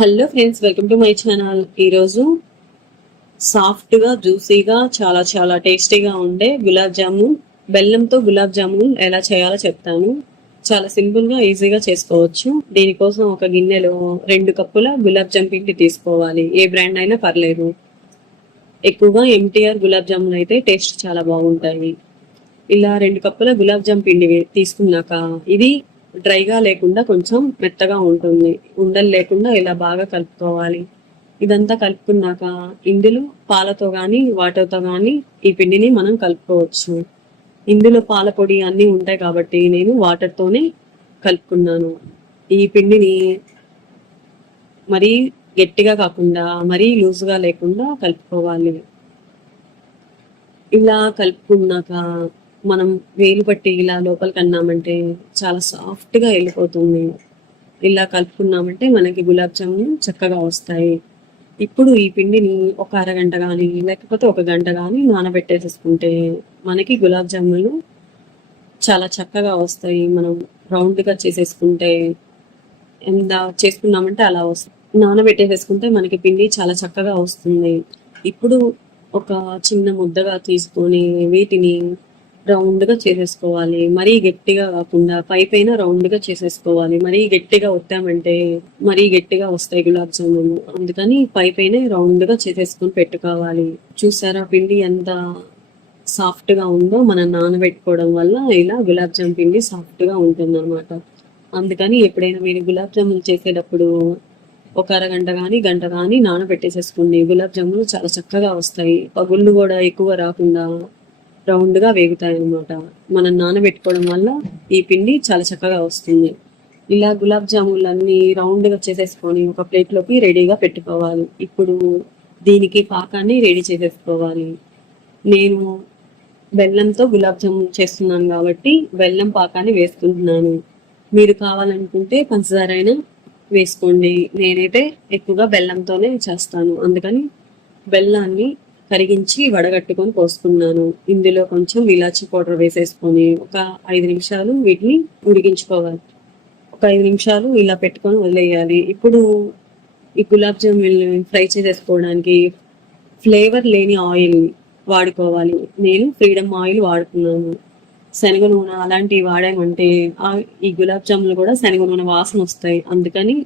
Hello friends, welcome to my channel. ఈరోజు సాఫ్ట్గా జ్యూసీగా చాలా చాలా టేస్టీగా ఉండే గులాబ్ జామున్, బెల్లంతో గులాబ్ జామున్ ఎలా చేయాలో చెప్తాను. చాలా సింపుల్గా ఈజీగా చేసుకోవచ్చు. దీనికోసం ఒక గిన్నెలో 2 కప్పుల గులాబ్ జామ్ పిండి తీసుకోవాలి. ఏ బ్రాండ్ అయినా పర్లేదు. ఎక్కువగా ఎంటీఆర్ గులాబ్ జామున్ అయితే టేస్ట్ చాలా బాగుంటాయి. ఇలా 2 కప్పుల గులాబ్ జామ్ పిండి తీసుకున్నాక ఇది డ్రైగా లేకుండా కొంచెం మెత్తగా ఉంటుంది. ఉండలు లేకుండా ఇలా బాగా కలుపుకోవాలి. ఇదంతా కలుపుకున్నాక ఇందులో పాలతో కానీ వాటర్తో కానీ ఈ పిండిని మనం కలుపుకోవచ్చు. ఇందులో పాల పొడి అన్నీ ఉంటాయి కాబట్టి నేను వాటర్తోనే కలుపుకున్నాను. ఈ పిండిని మరీ గట్టిగా కాకుండా మరీ లూజ్గా లేకుండా కలుపుకోవాలి. ఇలా కలుపుకున్నాక మనం వేలు పట్టి ఇలా లోపలికి అన్నామంటే చాలా సాఫ్ట్గా వెళ్ళిపోతుంది. ఇలా కలుపుకున్నామంటే మనకి గులాబ్ జామున్ చక్కగా వస్తాయి. ఇప్పుడు ఈ పిండిని ఒక అరగంట కానీ లేకపోతే ఒక గంట కానీ నానబెట్టేసేసుకుంటే మనకి గులాబ్ జామున్లు చాలా చక్కగా వస్తాయి. మనం రౌండ్గా చేసేసుకుంటే ఎంత చేసుకున్నామంటే అలా వస్తుంది. నానబెట్టేసేసుకుంటే మనకి పిండి చాలా చక్కగా వస్తుంది. ఇప్పుడు ఒక చిన్న ముద్దగా తీసుకొని వీటిని రౌండ్గా చేసేసుకోవాలి. మరీ గట్టిగా కాకుండా పైన రౌండ్గా చేసేసుకోవాలి. మరీ గట్టిగా వత్తామంటే మరీ గట్టిగా వస్తాయి గులాబ్ జామున్. అందుకని పైన రౌండ్గా చేసేసుకొని పెట్టుకోవాలి. చూసారా పిండి ఎంత సాఫ్ట్గా ఉందో? మనం నానబెట్టుకోవడం వల్ల ఇలా గులాబ్ జామ్ పిండి సాఫ్ట్గా ఉంటుంది అనమాట. అందుకని ఎప్పుడైనా మీరు గులాబ్ జామున్ చేసేటప్పుడు ఒక అరగంట కానీ గంట కానీ నానబెట్టేసేసుకోండి. గులాబ్ జాములు చాలా చక్కగా వస్తాయి. పగుళ్ళు కూడా ఎక్కువ రాకుండా రౌండ్గా వేగుతాయి అన్నమాట. మనం నానబెట్టుకోవడం వల్ల ఈ పిండి చాలా చక్కగా వస్తుంది. ఇలా గులాబ్ జామున్లన్నీ రౌండ్గా చేసేసుకొని ఒక ప్లేట్లోకి రెడీగా పెట్టుకోవాలి. ఇప్పుడు దీనికి పాకాన్ని రెడీ చేసేసుకోవాలి. నేను బెల్లంతో గులాబ్ జామున్ చేస్తున్నాను కాబట్టి బెల్లం పాకాన్ని వేసుకుంటున్నాను. మీరు కావాలనుకుంటే పంచదార అయినా వేసుకోండి. నేనైతే ఎక్కువగా బెల్లంతోనే చేస్తాను. అందుకని బెల్లాన్ని కరిగించి వడగట్టుకొని పోసుకున్నాను. ఇందులో కొంచెం ఇలాచి పౌడర్ వేసేసుకొని ఒక 5 నిమిషాలు వీటిని ఉడికించుకోవాలి. ఒక 5 నిమిషాలు ఇలా పెట్టుకొని వదిలేయాలి. ఇప్పుడు ఈ గులాబ్ జామున్ ఫ్రై చేసేసుకోవడానికి ఫ్లేవర్ లేని ఆయిల్ వాడుకోవాలి. నేను ఫ్రీడమ్ ఆయిల్ వాడుతున్నాను. శనగ నూనె అలాంటివి వాడామంటే ఈ గులాబ్ జాములు కూడా శనగ నూనె వాసన వస్తాయి. అందుకని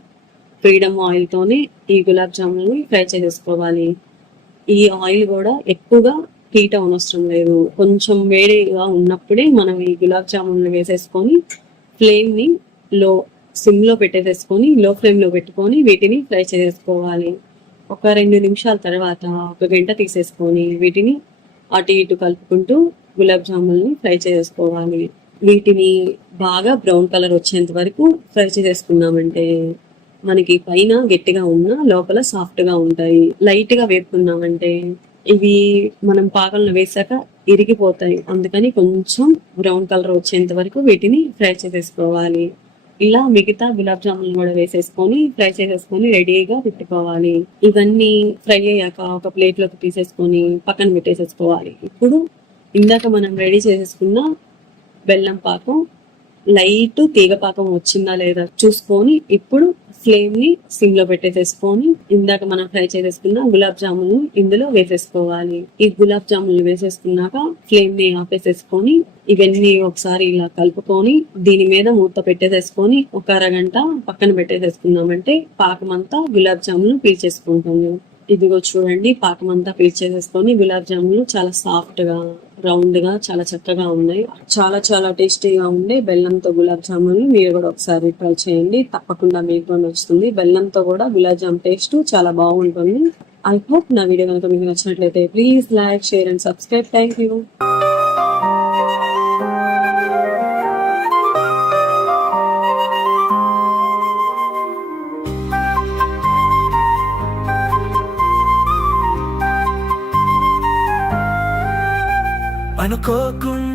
ఫ్రీడమ్ ఆయిల్తోనే ఈ గులాబ్ జాములని ఫ్రై చేసేసుకోవాలి. ఈ ఆయిల్ కూడా ఎక్కువగా హీట్ అవనవసరం లేదు. కొంచెం వేడిగా ఉన్నప్పుడే మనం ఈ గులాబ్ జామున్లు వేసేసుకొని ఫ్లేమ్ని సిమ్లో పెట్టేసేసుకొని లో ఫ్లేమ్లో పెట్టుకొని వీటిని ఫ్రై చేసేసుకోవాలి. ఒక 2 నిమిషాల తర్వాత ఒక గంట తీసేసుకొని వీటిని అటు ఇటు కలుపుకుంటూ గులాబ్ జామున్ని ఫ్రై చేసేసుకోవాలి. వీటిని బాగా బ్రౌన్ కలర్ వచ్చేంత వరకు ఫ్రై చేసేసుకున్నామంటే మనకి పైన గట్టిగా ఉన్నా లోపల సాఫ్ట్గా ఉంటాయి. లైట్గా వేపుకున్నామంటే ఇవి మనం పాకంలో వేసాక ఇరిగిపోతాయి. అందుకని కొంచెం బ్రౌన్ కలర్ వచ్చేంత వరకు వీటిని ఫ్రై చేసేసుకోవాలి. ఇలా మిగతా గులాబ్ జామున్ కూడా వేసేసుకొని ఫ్రై చేసేసుకొని రెడీగా పెట్టుకోవాలి. ఇవన్నీ ఫ్రై అయ్యాక ఒక ప్లేట్లోకి తీసేసుకొని పక్కన పెట్టేసేసుకోవాలి. ఇప్పుడు ఇందాక మనం రెడీ చేసేసుకున్న బెల్లం పాకం లైట్ తీగ పాకం వచ్చిందా లేదా చూసుకొని ఇప్పుడు ఫ్లేమ్ని సిమ్లో పెట్టేసేసుకొని ఇందాక మనం ఫ్రై చేసేసుకున్న గులాబ్ జామున్ ఇందులో వేసేసుకోవాలి. ఈ గులాబ్ జామున్ వేసేసుకున్నాక ఫ్లేమ్ని ఆపేసేసుకొని ఇవన్నీ ఒకసారి ఇలా కలుపుకొని దీని మీద మూత పెట్టేసేసుకొని ఒక అరగంట పక్కన పెట్టేసేసుకున్నామంటే పాకం అంతా గులాబ్ జామున్ పీల్చేసుకుంటుంది. ఇదిగో చూడండి, పాకం అంతా పీల్చేసేసుకొని గులాబ్ జామున్లు చాలా సాఫ్ట్గా రౌండ్గా చాలా చక్కగా ఉన్నాయి. చాలా చాలా టేస్టీగా ఉండే బెల్లంతో గులాబ్ జామున్ మీరు కూడా ఒకసారి ట్రై చేయండి. తప్పకుండా మీకు కూడా నచ్చుతుంది. బెల్లంతో కూడా గులాబ్ జామ్ టేస్ట్ చాలా బాగుంటుంది. ఐ హోప్ నా వీడియో కనుక మీకు నచ్చినట్లయితే please like, share and subscribe. Thank you. అనుకోకుండా